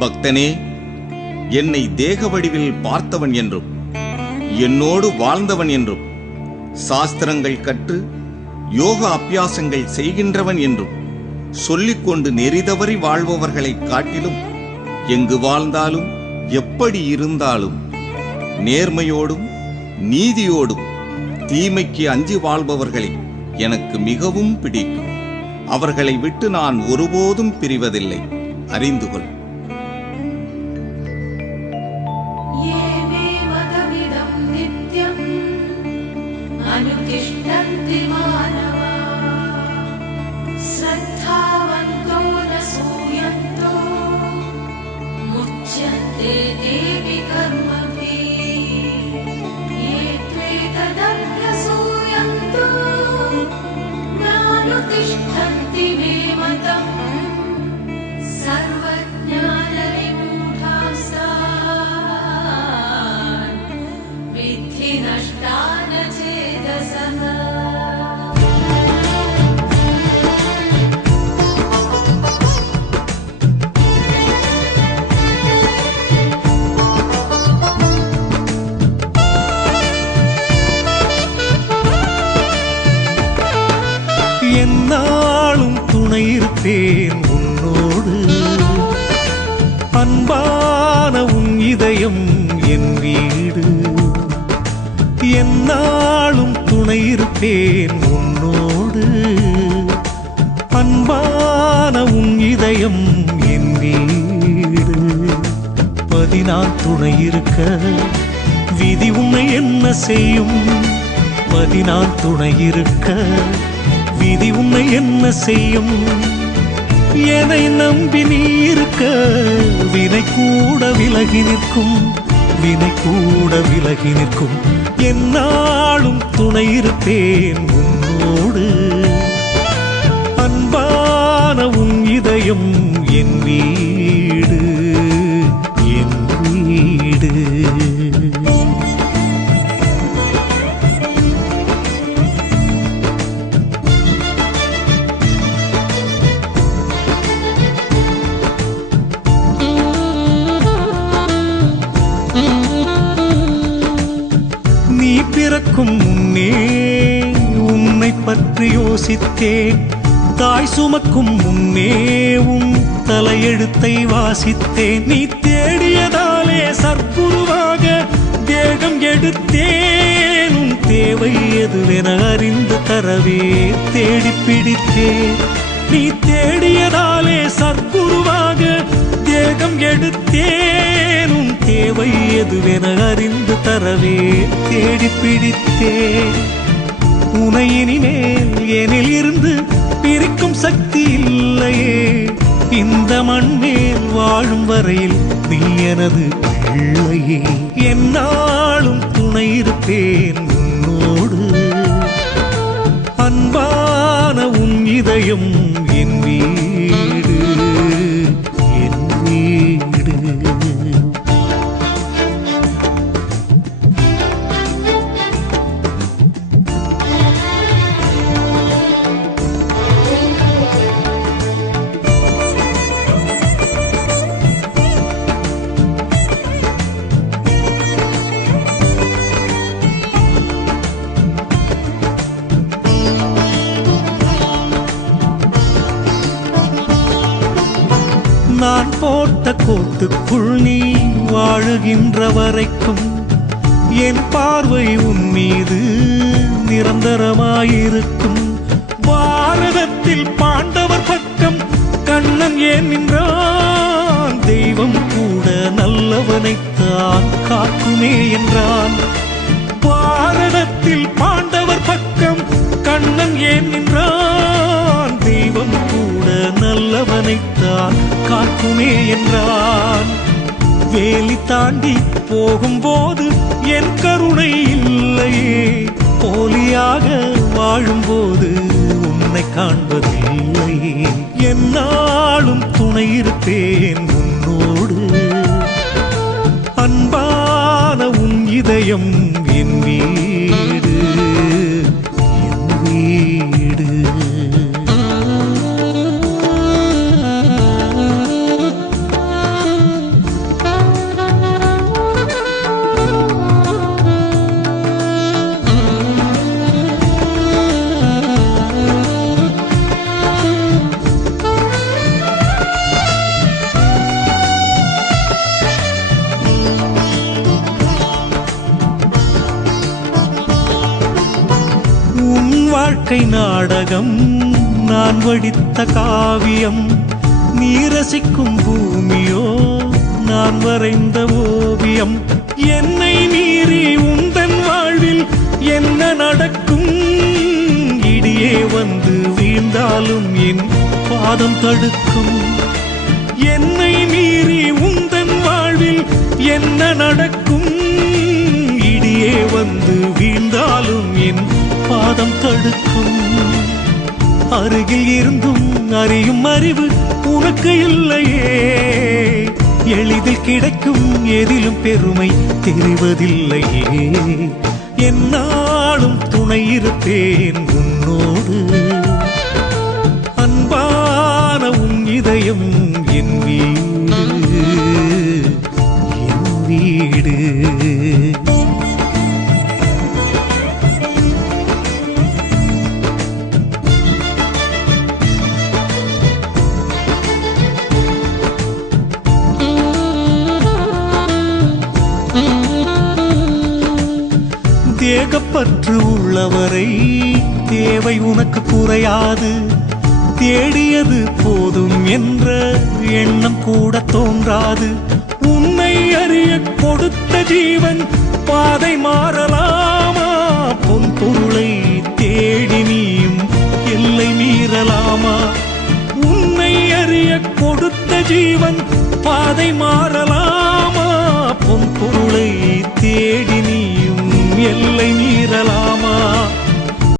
பக்தனே, என்னை தேக வடிவில் பார்த்தவன் என்றும் என்னோடு வாழ்ந்தவன் என்றும் சாஸ்திரங்கள் கற்று யோக அபியாசங்கள் செய்கின்றவன் என்றும் சொல்லிக்கொண்டு நெறிதவறி வாழ்பவர்களை காட்டிலும் எங்கு வாழ்ந்தாலும் எப்படி இருந்தாலும் நேர்மையோடும் நீதியோடும் தீமைக்கு அஞ்சி வாழ்பவர்களை எனக்கு மிகவும் பிடிக்கும். அவர்களை விட்டு நான் ஒருபோதும் பிரிவதில்லை, அறிந்து கொள். என்னாலும் துணை இருப்பேன் உன்னோடு, அன்பான உன் இதயம் என் வீடு. என்னாலும் துணை இருப்பேன் உன்னோடு, அன்பான உன் இதயம் என் வீடு. பதினால் துணை இருக்க விதி உன்னை என்ன செய்யும்? பதினால் துணை இருக்க விதி உன்னை என்ன செய்யும்? என்னை நம்பி நீ இருக்க வினை கூட விலகி நிற்கும், வினை கூட விலகி நிற்கும். என்னாலும் துணை இருப்பேன் உன்னோடு, அன்பான உன் இதயம் என் வீடு, என் வீடு. பிறக்கும் முன்னே உன்னை பற்றி யோசித்தேன், தாய் சுமக்கும் முன்னே உன் தலையெழுத்தை வாசித்தேன். நீ தேடியதாலே சற்குருவாக தேகம் எடுத்தேன், உன் தேவை எதுவென அறிந்து தரவே தேடி பிடித்தேன். நீ தேடியதாலே சற்குருவாக தேகம் எடுத்தேன், உன் தேவை எதுவென அறிந்து தரவே தேடி பிடித்தேன். உனை இனிமேல் எனில் இருந்து பிரிக்கும் சக்தி இல்லையே, இந்த மண் மேல் வாழும் வரையில் நீ எனது பிள்ளையே. என்னாலும் துணை இருப்பேன் உன்னோடு, அன்பான உன் இதயம் என் வீடு, என் வீடு. நான் போட்ட கோட்டுக்குள் நீ வாழுகின்ற வரைக்கும் என் பார்வை உன் மீது நிரந்தரமாயிருக்கும். பாரதத்தில் பாண்டவர் பக்கம் கண்ணன் ஏன் நின்றான்? தெய்வம் கூட நல்லவனைத்தான் காக்குமே என்றான். பாரதத்தில் பாண்டவர் பக்கம் கண்ணன் ஏன் நின்றான்? தெய்வம் கூட நல்லவனைத்தான் காக்குமே என்றான். வேலி தாண்டி போகும்போது என் கருணை இல்லையே, போலியாக வாழும்போது உன்னை காண்பதில்லையே. என்னாலும் துணை இருப்பேன் உன்னோடு, அன்பான உன் இதயம் என் வீடு, என் வீடு. வாழ்க்கை நாடகம் நான் வடித்த காவியம், நீ ரசிக்கும் பூமியோ நான் வரைந்த ஓவியம். என்னை மீறி உந்தன் வாழ்வில் என்ன நடக்கும்? இடியே வந்து வீழ்ந்தாலும் என் பாதம் தடுக்கும். என்னை மீறி உந்தன் வாழ்வில் என்ன நடக்கும்? இடியே வந்து வீழ்ந்தாலும் என் பாதம் தடுக்கும். அருகில் இருந்தும் அறியும் அறிவு உனக்கு இல்லையே, எளிதில் கிடைக்கும் எதிலும் பெருமை தெரிவதில்லையே. என்னாலும் துணை இருப்பேன் உன்னோடு, அன்பான உன் இதயம் என் வீடு, என் வீடு. தேகப்பற்று உள்ளவரை தேவை உனக்கு குறையாது, தேடியது போதும் என்ற எண்ணம் கூட தோன்றாது. உன்னை அறிய கொடுத்த ஜீவன் பாதை மாறலாமா? பொன் பொருளை தேடி நீயும் எல்லை மீறலாமா? உன்னை அறிய கொடுத்த ஜீவன் பாதை மாறலாமா? பொன் பொருளை தேடி நீயும் எல்லை மீறலாமா?